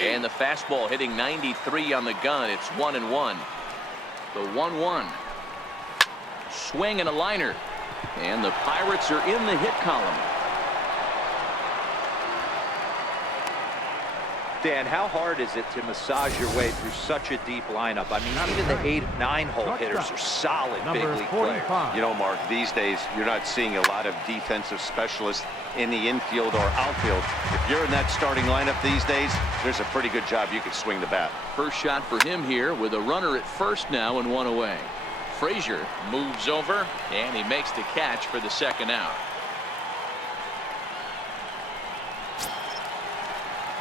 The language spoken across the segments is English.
And the fastball hitting 93 on the gun. It's 1-1. The 1-1. Swing and a liner. And the Pirates are in the hit column. Dan, how hard is it to massage your way through such a deep lineup? I mean, even the 8 and 9 hole hitters are solid big league players. You know, Mark, these days you're not seeing a lot of defensive specialists in the infield or outfield. If you're in that starting lineup these days, there's a pretty good job you could swing the bat. First shot for him here with a runner at first now and 1 away. Frazier moves over and he makes the catch for the second out.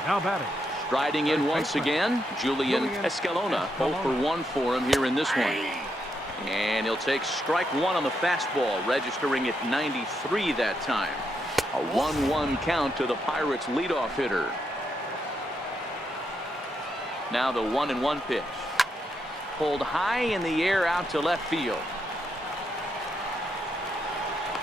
Now batting. Striding in once again, Julian Escalona. 0 for 1 for him here in this one. And he'll take strike 1 on the fastball, registering at 93 that time. A 1-1 count to the Pirates leadoff hitter. Now the 1-1 pitch. Pulled high in the air out to left field.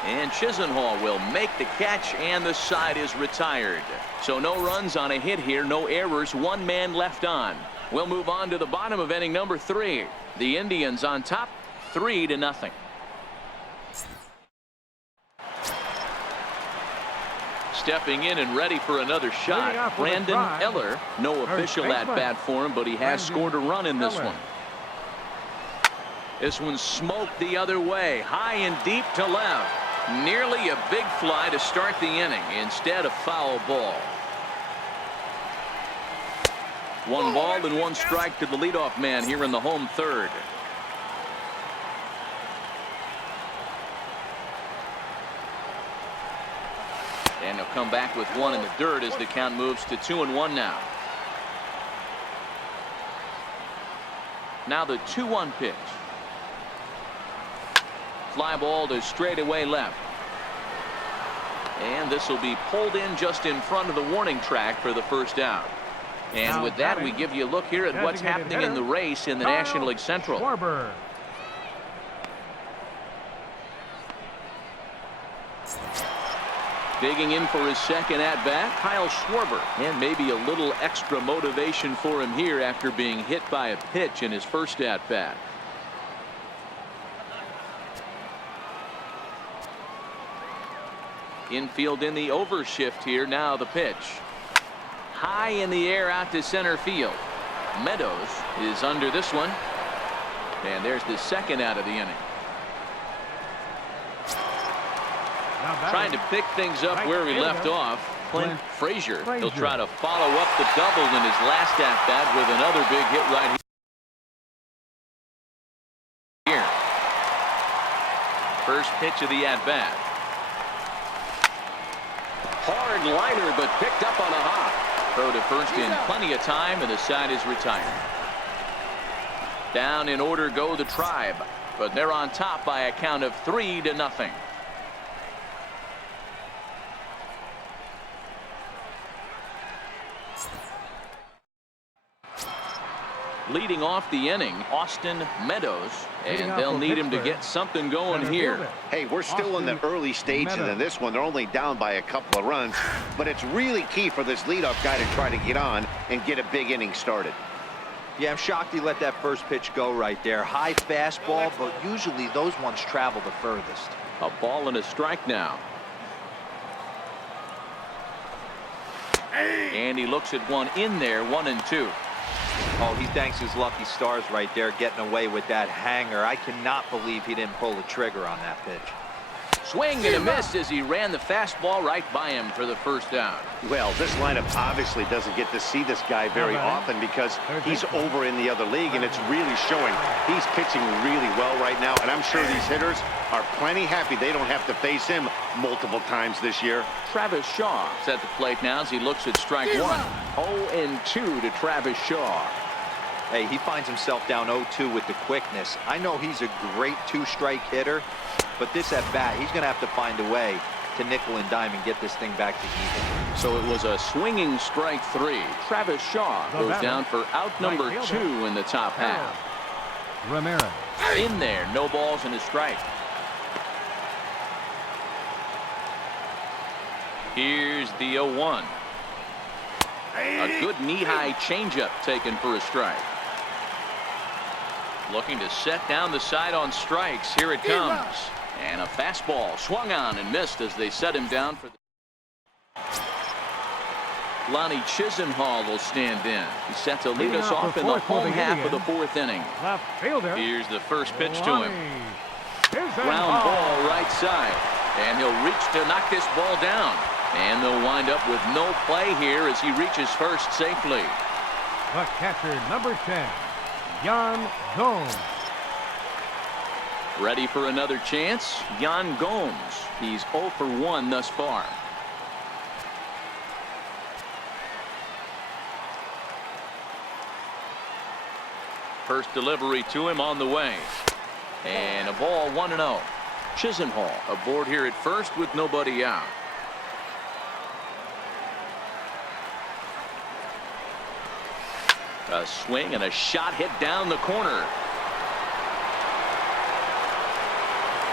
And Chisenhall will make the catch, and the side is retired. So no runs on a hit here, no errors, 1 man left on. We'll move on to the bottom of inning number 3. The Indians on top, 3-0. Stepping in and ready for another shot, Brandon Eller. No official at-bat for him, but he has scored a run in this one. This one's smoked the other way, high and deep to left. Nearly a big fly to start the inning. Instead, a foul ball. 1 ball and 1 strike to the leadoff man here in the home third. And he'll come back with 1 in the dirt as the count moves to 2-1 now. Now the 2-1 pitch. Fly ball to straightaway left. And this will be pulled in just in front of the warning track for the first out. And with that, we give you a look here at what's happening in the race in the National League Central. Digging in for his second at-bat, Kyle Schwarber. And maybe a little extra motivation for him here after being hit by a pitch in his first at-bat. Infield in the overshift here. Now the pitch. High in the air out to center field. Meadows is under this one. And there's the second out of the inning. Trying to pick things up where he left off. Clint Frazier. He'll try to follow up the double in his last at-bat with another big hit right here. First pitch of the at-bat. Hard liner, but picked up on a hop. Throw to first in plenty of time, and the side is retired. Down in order go the Tribe, but they're on top by a count of 3-0. Leading off the inning, Austin Meadows, and they'll need him to get something going here. Hey, we're still in the early stages of this one. They're only down by a couple of runs, but it's really key for this leadoff guy to try to get on and get a big inning started. Yeah, I'm shocked he let that first pitch go right there. High fastball, but usually those ones travel the furthest. A ball and a strike now. And he looks at one in there, 1-2. Oh, he thanks his lucky stars right there, getting away with that hanger. I cannot believe he didn't pull the trigger on that pitch. Swing and a miss as he ran the fastball right by him for the first down. Well, this lineup obviously doesn't get to see this guy very often because he's over in the other league, and it's really showing. He's pitching really well right now, and I'm sure these hitters are plenty happy they don't have to face him multiple times this year. Travis Shaw is at the plate now as he looks at strike 1. 0-2 to Travis Shaw. Hey, he finds himself down 0-2 with the quickness. I know he's a great 2-strike hitter, but this at bat, he's going to have to find a way to nickel and dime and get this thing back to even. So it was a swinging strike 3. Travis Shaw goes down for out number 2 in the top half. Ramirez. In there, no balls and a strike. Here's the 0-1. A good knee-high changeup taken for a strike. Looking to set down the side on strikes. Here it comes. And a fastball swung on and missed as they set him down for the... Lonnie Chisenhall will stand in. He's set to lead us off in the home half of the fourth inning. Left fielder. Here's the first pitch to him. Ground ball right side. And he'll reach to knock this ball down. And they'll wind up with no play here as he reaches first safely. The catcher, number 10, Yan Gomes. Ready for another chance? Yan Gomes. He's 0 for 1 thus far. First delivery to him on the way. And a ball 1-0. Chisenhall aboard here at first with nobody out. A swing and a shot hit down the corner.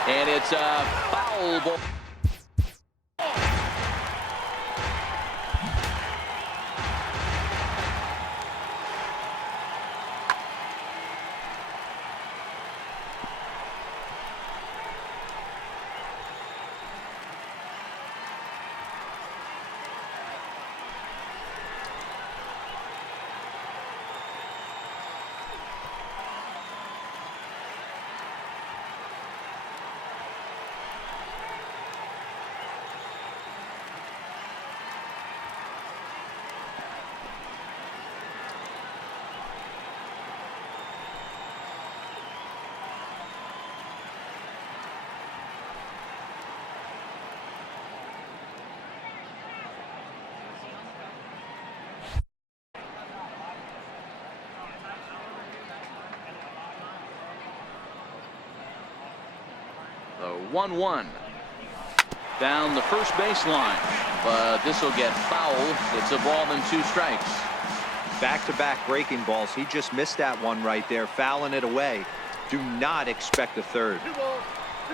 And it's a foul ball. The 1-1 down the first baseline, but this will get fouled. It's a ball and 2 strikes. Back-to-back breaking balls. He just missed that one right there, fouling it away. Do not expect a third.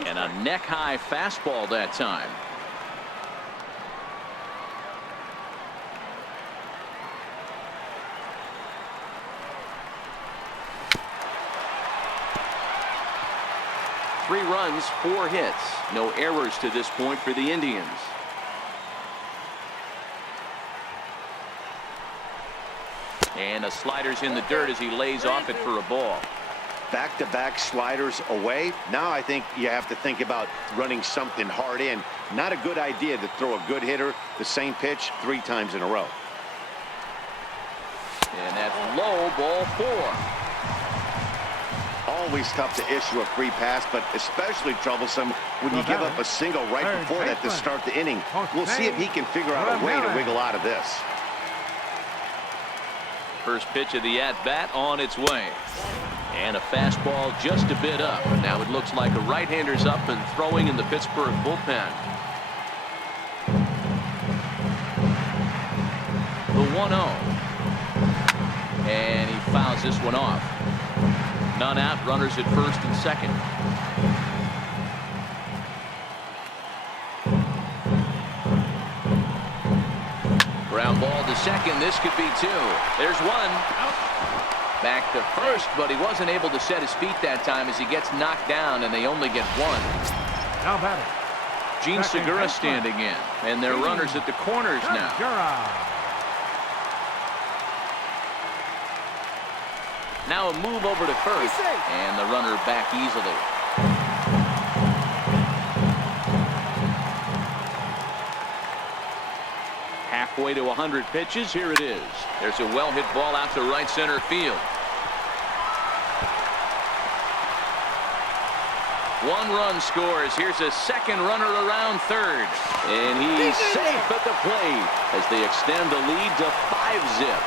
And a neck-high fastball that time. Three runs, 4 hits. No errors to this point for the Indians. And a slider's in the dirt as he lays off it for a ball. Back-to-back sliders away. Now I think you have to think about running something hard in. Not a good idea to throw a good hitter the same pitch 3 times in a row. And that's low, ball 4. Always tough to issue a free pass, but especially troublesome when you give up a single right before that to start the inning. We'll see if he can figure out a way to wiggle out of this. First pitch of the at-bat on its way. And a fastball just a bit up. Now it looks like a right-hander's up and throwing in the Pittsburgh bullpen. The 1-0. And he fouls this one off. None out, runners at first and second. Ground ball to second. This could be 2. There's 1. Back to first, but he wasn't able to set his feet that time as he gets knocked down, and they only get 1. Now batting, Gene Segura standing in, and they're runners at the corners now. Now a move over to first, and the runner back easily. Halfway to 100 pitches, here it is. There's a well-hit ball out to right center field. 1 run scores. Here's a second runner around third. And he's safe at the plate as they extend the lead to 5-zip.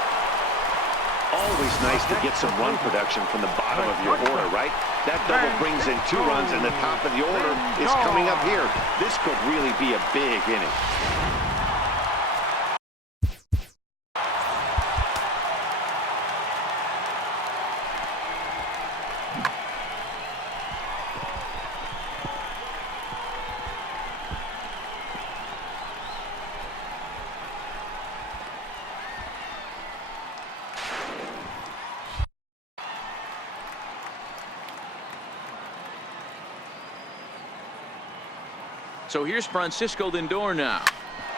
Always nice to get some run production from the bottom of your order, right? That double brings in 2 runs, and the top of the order is coming up here. This could really be a big inning. So here's Francisco Lindor now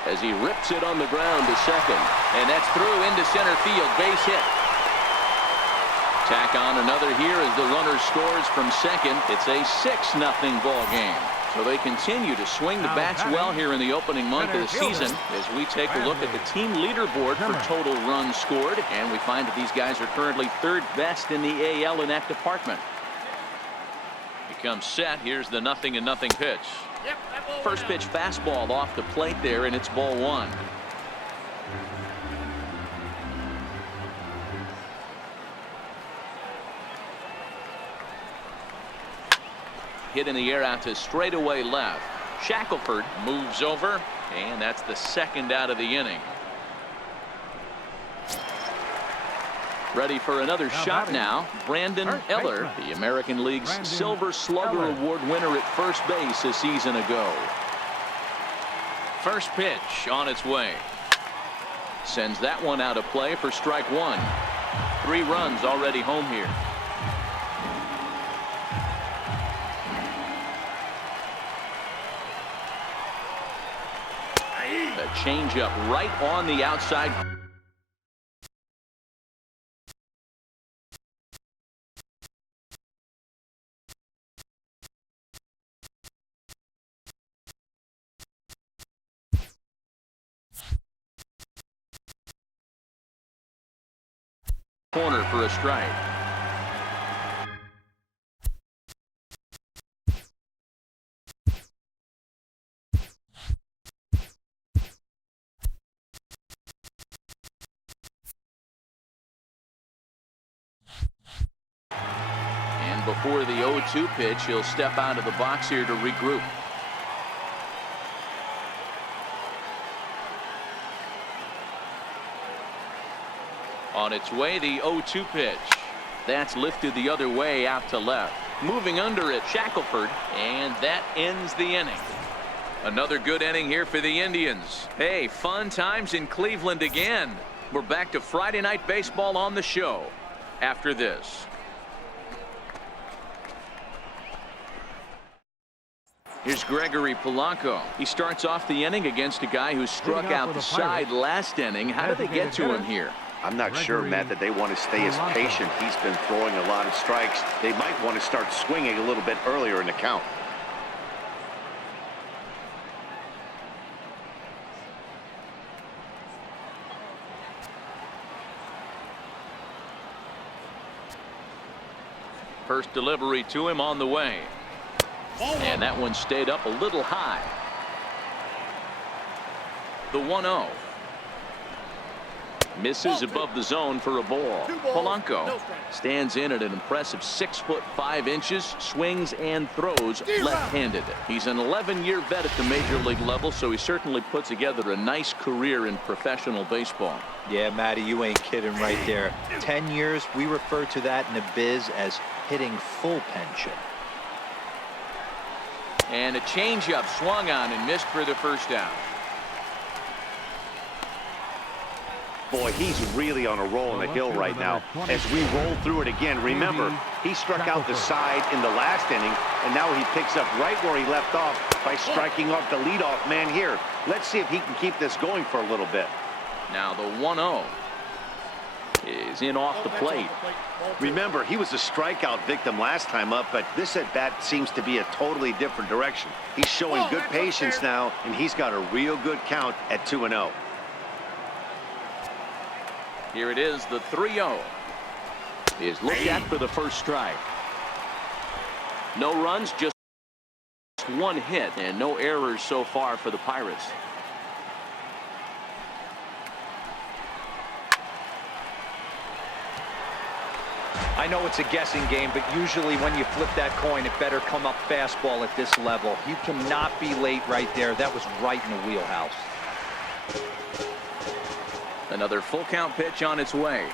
as he rips it on the ground to second. And that's through into center field. Base hit. Tack on another here as the runner scores from second. It's a 6-0 ball game. So they continue to swing the bats well here in the opening month of the season as we take a look at the team leaderboard for total runs scored. And we find that these guys are currently third best in the AL in that department. Becomes set. Here's the 0-0 pitch. First pitch fastball off the plate there, and it's ball one. Hit in the air out to straightaway left. Shackelford moves over, and that's the second out of the inning. Ready for another shot now. Brandon Eller, the American League's Silver Slugger Award winner at first base a season ago. First pitch on its way. Sends that one out of play for strike one. 3 runs already home here. A changeup right on the outside. Corner for a strike. And before the 0-2 pitch, he'll step out of the box here to regroup. On its way, the 0-2 pitch. That's lifted the other way out to left. Moving under it, Shackelford, and that ends the inning. Another good inning here for the Indians. Hey, fun times in Cleveland again. We're back to Friday night baseball on the show after this. Here's Gregory Polanco. He starts off the inning against a guy who struck out the side last inning. How did they get to him here? I'm not sure, Matt, that they want to stay as patient. He's been throwing a lot of strikes. They might want to start swinging a little bit earlier in the count. First delivery to him on the way. And that one stayed up a little high. The 1-0. Misses above the zone for a ball. Polanco stands in at an impressive 6'5", swings and throws left-handed. He's an 11-year vet at the major league level, so he certainly put together a nice career in professional baseball. Yeah, Matty, you ain't kidding right there. 10 years, we refer to that in the biz as hitting full pension. And a changeup swung on and missed for the first out. Boy, he's really on a roll on the hill right now. As we roll through it again, remember, he struck out the side in the last inning, and now he picks up right where he left off by striking off the leadoff man here. Let's see if he can keep this going for a little bit. Now the 1-0 is in off the plate. Remember, he was a strikeout victim last time up, but this at-bat seems to be a totally different direction. He's showing good patience now, and he's got a real good count at 2-0. Here it is, the 3-0 is looked at for the first strike. No runs, just one hit, and no errors so far for the Pirates. I know it's a guessing game, but usually when you flip that coin, it better come up fastball at this level. You cannot be late right there. That was right in the wheelhouse. Another full count pitch on its way.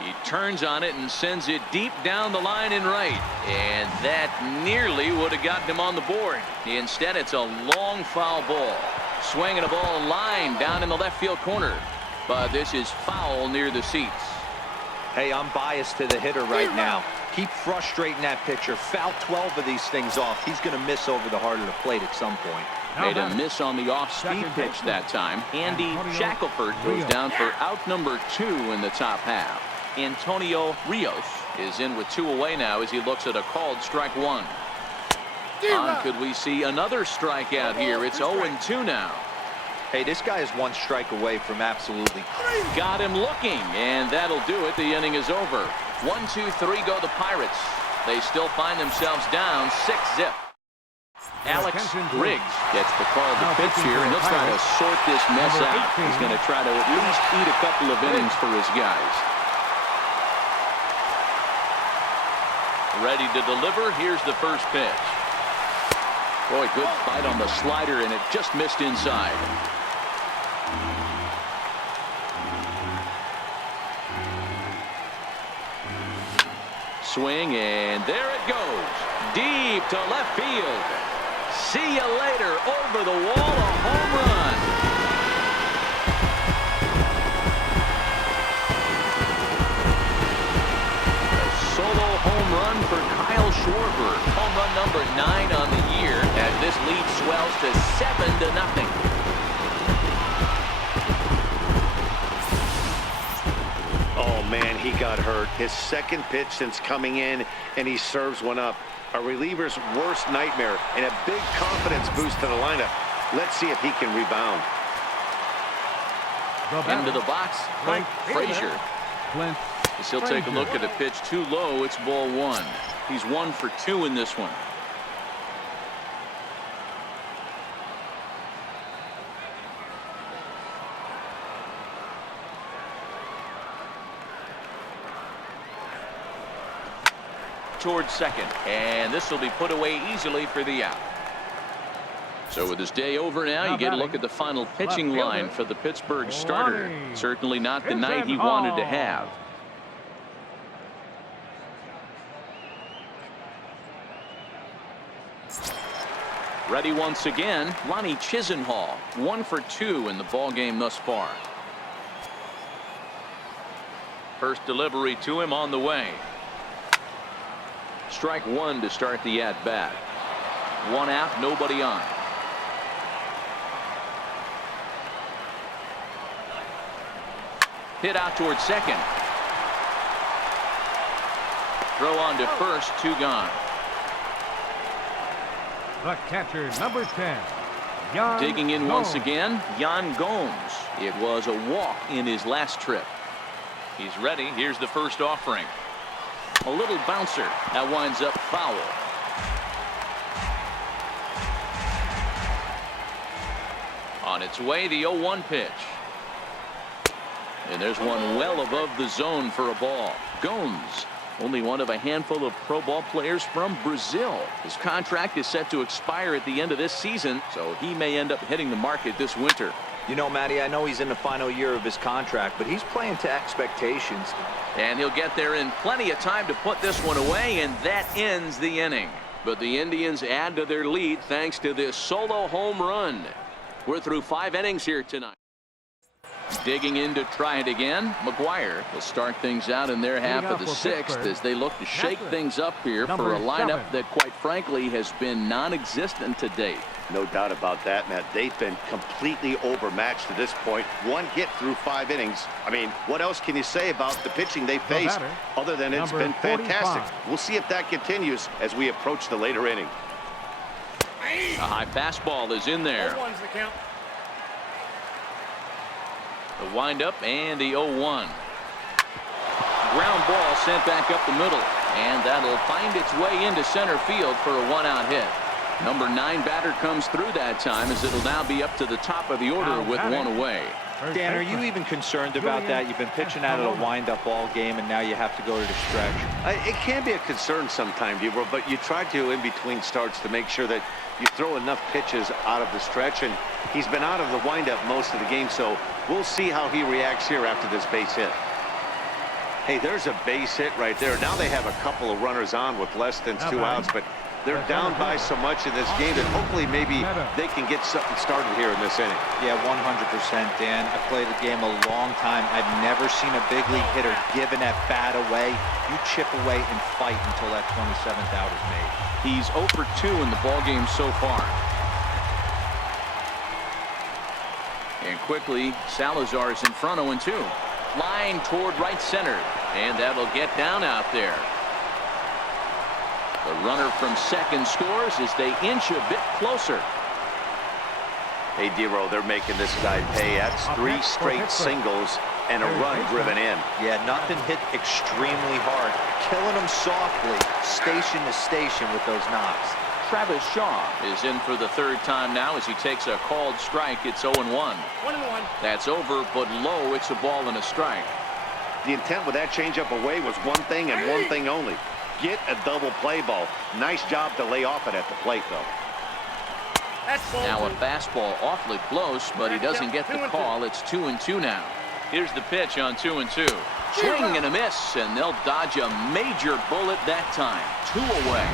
He turns on it and sends it deep down the line in right. And that nearly would have gotten him on the board. Instead, it's a long foul ball. Swinging a ball line down in the left field corner. But this is foul near the seats. Hey, I'm biased to the hitter right now. Keep frustrating that pitcher. Foul 12 of these things off. He's going to miss over the heart of the plate at some point. Made a miss on the off-speed pitch that time. Andy Shackelford goes down for out number 2 in the top half. Antonio Rios is in with 2 away now as he looks at a called strike 1. Could we see another strikeout here? It's 0-2 now. Hey, this guy is 1 strike away from absolutely. Got him looking, and that'll do it. The inning is over. 1, 2, 3 go the Pirates. They still find themselves down 6-zip. Alex Griggs gets the call to pitch here, and he'll try to sort this mess out. He's going to try to at least eat a couple of innings for his guys. Ready to deliver. Here's the first pitch. Boy, good fight on the slider, and it just missed inside. Swing, and there it goes. Deep to left field. See you later. Over the wall, a home run. A solo home run for Kyle Schwarber. Home run number 9 on the year as this lead swells to 7-0. Oh, man, he got hurt. His second pitch since coming in, and he serves one up. A reliever's worst nightmare and a big confidence boost to the lineup. Let's see if he can rebound. Into the box, Clint Frazier. As he'll take a look at a pitch too low, it's ball 1. He's 1 for 2 in this one. Towards second, and this will be put away easily for the out. So with his day over now, you get a look at the final pitching line for the Pittsburgh starter. Certainly not the night he wanted to have. Ready once again, Lonnie Chisenhall, 1 for 2 in the ballgame thus far. First delivery to him on the way. Strike 1 to start the at-bat. 1 out, nobody on. Hit out towards second. Throw on to first, 2 gone. The catcher, number 10. Yan Digging in Gomes. once again, Yan Gomes. It was a walk in his last trip. He's ready. Here's the first offering. A little bouncer. That winds up foul. On its way, the 0-1 pitch. And there's one well above the zone for a ball. Gomes, only one of a handful of pro ball players from Brazil. His contract is set to expire at the end of this season, so he may end up hitting the market this winter. You know, Matty, I know he's in the final year of his contract, but he's playing to expectations. And he'll get there in plenty of time to put this one away, and that ends the inning. But the Indians add to their lead thanks to this solo home run. We're through 5 innings here tonight. Digging in to try it again. McGuire will start things out in their half of the 6th as they look to shake things up here for a lineup that, quite frankly, has been non-existent to date. No doubt about that, Matt. They've been completely overmatched to this point. 1 hit through 5 innings. I mean, what else can you say about the pitching they faced other than it's been fantastic? We'll see if that continues as we approach the later inning. A high fastball is in there. The windup and the 0-1. Ground ball sent back up the middle, and that'll find its way into center field for a 1-out hit. Number 9 batter comes through that time as it'll now be up to the top of the order with 1 away. Dan, are you even concerned about that? You've been pitching out of a wind-up ball game, and now you have to go to the stretch. It can be a concern sometimes, Debra, but you try to, in between starts, to make sure that you throw enough pitches out of the stretch, and he's been out of the windup most of the game, so we'll see how he reacts here after this base hit. Hey, there's a base hit right there. Now they have a couple of runners on with less than 2 outs, but they're down by so much in this game that hopefully maybe they can get something started here in this inning. Yeah, 100%, Dan. I played the game a long time. I've never seen a big league hitter giving that bat away. You chip away and fight until that 27th out is made. He's 0 for 2 in the ballgame so far. And quickly, Salazar is in front 0-2. Line toward right center. And that'll get down out there. The runner from second scores as they inch a bit closer. Hey, Dero, they're making this guy pay. That's 3 straight singles and a run driven in. Yeah, nothing hit extremely hard. Killing them softly, station to station with those knocks. Travis Shaw is in for the 3rd time now as he takes a called strike. It's 0-1. 1-1. That's over, but low. It's a ball and a strike. The intent with that changeup away was one thing and one thing only. Get a double play ball. Nice job to lay off it at the plate, though. Now a fastball awfully close, but he doesn't get the call. It's 2-2 now. Here's the pitch on 2-2. Swing and a miss, and they'll dodge a major bullet that time. 2 away.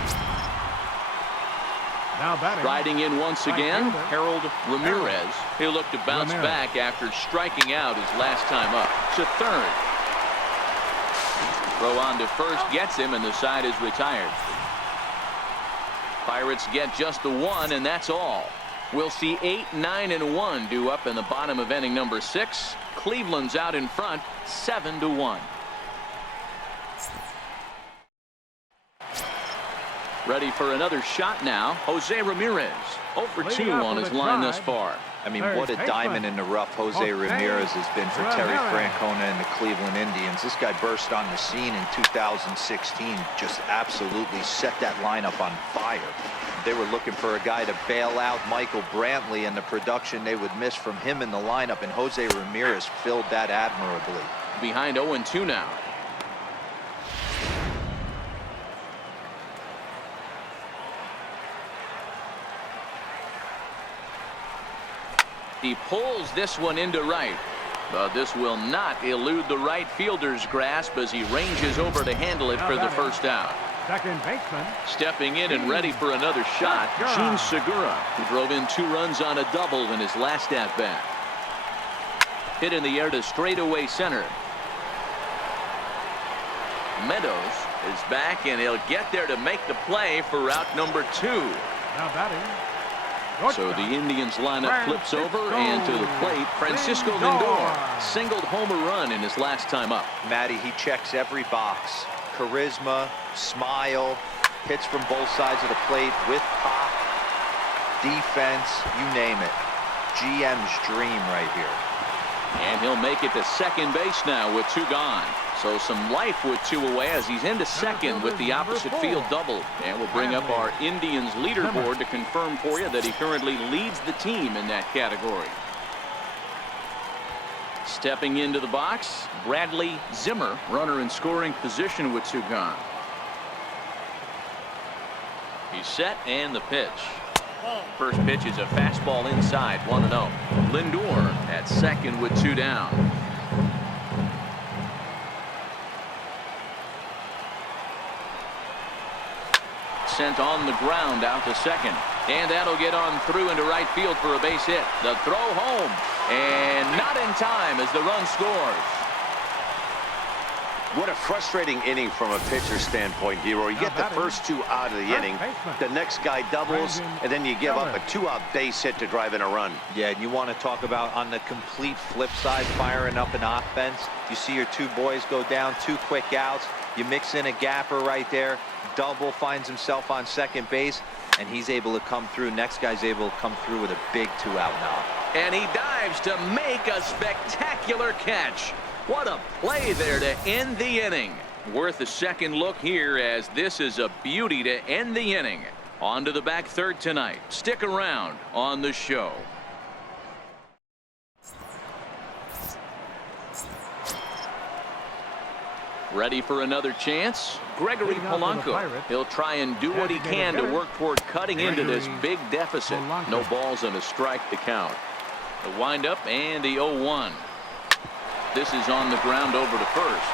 Now batting. Riding in once again, Harold Ramirez. He'll look to bounce back after striking out his last time up. To third. Throw on to first gets him, and the side is retired. Pirates get just the 1, and that's all. We'll see 8, 9, and 1 due up in the bottom of inning number 6. Cleveland's out in front, 7-1. Ready for another shot now. Jose Ramirez, 0 for 2 on his line thus far. I mean, what a diamond in the rough Jose Ramirez has been for Terry Francona and the Cleveland Indians. This guy burst on the scene in 2016, just absolutely set that lineup on fire. They were looking for a guy to bail out Michael Brantley, and the production they would miss from him in the lineup, and Jose Ramirez filled that admirably. Behind 0-2 now. He pulls this one into right, but this will not elude the right fielder's grasp as he ranges over to handle it for the first out. Second baseman. Stepping in and ready for another shot, Gene Segura, who drove in 2 runs on a double in his last at-bat. Hit in the air to straightaway center. Meadows is back, and he'll get there to make the play for route number 2. Now batting. So the Indians lineup flips over, and to the plate, Francisco Lindor singled home a run in his last time up. Matty, he checks every box. Charisma, smile, hits from both sides of the plate with pop, defense, you name it. GM's dream right here. And he'll make it to second base now with 2 gone. So some life with 2 away as he's into second with the opposite field double. And we'll bring up our Indians leaderboard to confirm for you that he currently leads the team in that category. Stepping into the box, Bradley Zimmer, runner in scoring position with 2 gone. He's set, and the pitch. First pitch is a fastball inside, 1-0. Lindor at second with 2 down. Sent on the ground out to second, and that'll get on through into right field for a base hit. The throw home, and not in time as the run scores. What a frustrating inning from a pitcher's standpoint, Hero. You get the first 2 out of the inning, the next guy doubles, and then you give up a 2-out base hit to drive in a run. Yeah, and you want to talk about on the complete flip side, firing up an offense. You see your 2 boys go down, 2 quick outs. You mix in a gapper right there. Double, finds himself on second base, and he's able to come through. Next guy's able to come through with a big 2-out knock. And he dives to make a spectacular catch. What a play there to end the inning. Worth a second look here, as this is a beauty to end the inning. On to the back third tonight. Stick around on the show. Ready for another chance? Gregory Polanco. He'll try and do what he can to work toward cutting into this big deficit. No balls and a strike to count. The windup and the 0-1. This is on the ground over to first.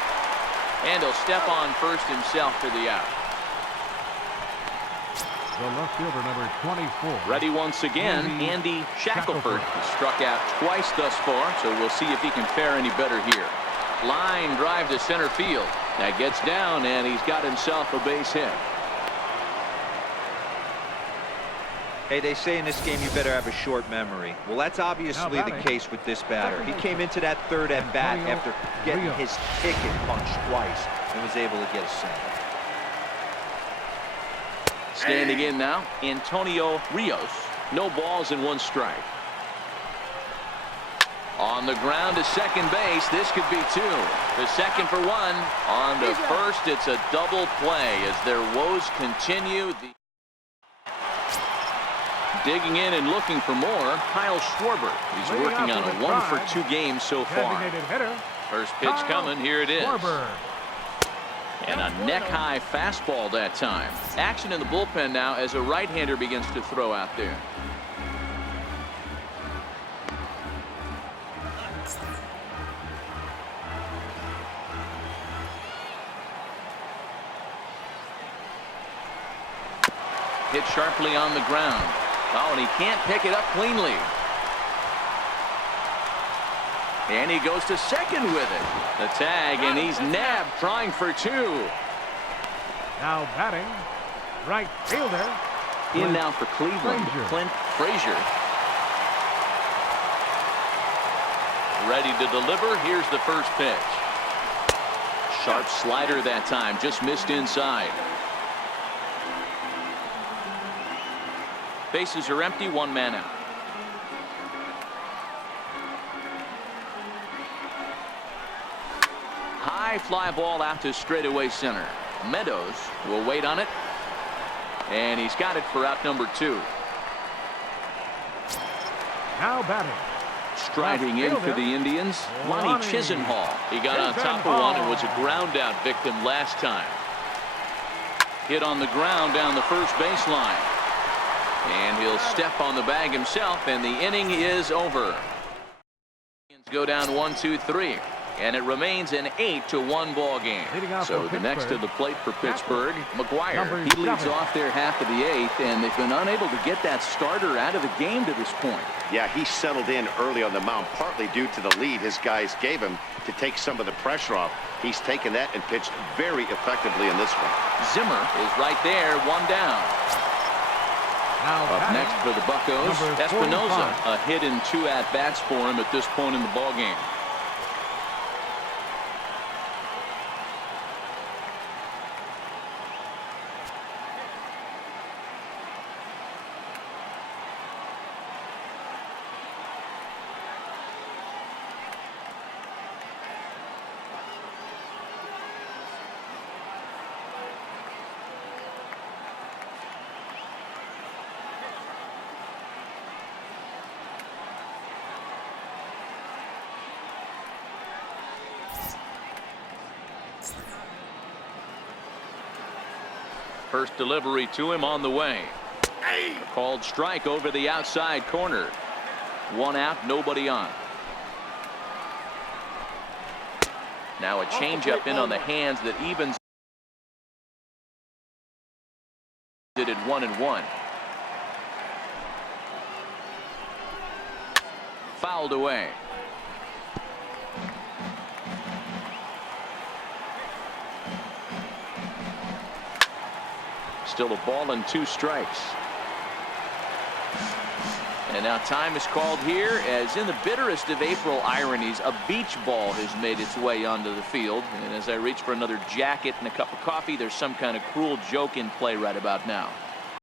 And he'll step on first himself for the out. The left fielder, number 24. Ready once again, Andy Shackelford. He struck out twice thus far, so we'll see if he can fare any better here. Line drive to center field. That gets down, and he's got himself a base hit. Hey, they say in this game you better have a short memory. Well, that's obviously the case with this batter. He came into that third at bat after getting his ticket punched twice and was able to get a single. Standing in now, Antonio Rios. No balls and 1 strike. On the ground to second base. This could be 2. The second for 1. On to first, it's a double play as their woes continue. Digging in and looking for more, Kyle Schwarber. He's working on a 1-for-2 game so far. First pitch coming. Here it is. And a neck-high fastball that time. Action in the bullpen now as a right-hander begins to throw out there. Hit sharply on the ground. Oh, and he can't pick it up cleanly. And he goes to second with it. The tag, and he's nabbed, trying for 2. Now batting, right fielder. In now for Cleveland, Clint Frazier. Ready to deliver. Here's the first pitch. Sharp slider that time, just missed inside. Bases are empty, 1 man out. High fly ball out to straightaway center. Meadows will wait on it. And he's got it for out number 2. Now batting. Striding in for the Indians, Lonnie Chisenhall. He got on top of one and was a ground out victim last time. Hit on the ground down the first baseline. And he'll step on the bag himself, and the inning is over. Go down 1-2-3, and it remains an 8-1 ball game. So the next to the plate for Pittsburgh, McGuire. He leads off their half of the 8th, and they've been unable to get that starter out of the game to this point. Yeah, he settled in early on the mound, partly due to the lead his guys gave him to take some of the pressure off. He's taken that and pitched very effectively in this one. Zimmer is right there, 1 down. Up next for the Buccos, Espinosa. A hit in 2 at-bats for him at this point in the ballgame. First delivery to him on the way. A called strike over the outside corner. 1 out, nobody on. Now a changeup in on the hands that evens it at 1-1. Fouled away. Still a ball and 2 strikes. And now time is called here, as in the bitterest of April ironies, a beach ball has made its way onto the field. And as I reach for another jacket and a cup of coffee, there's some kind of cruel joke in play right about now.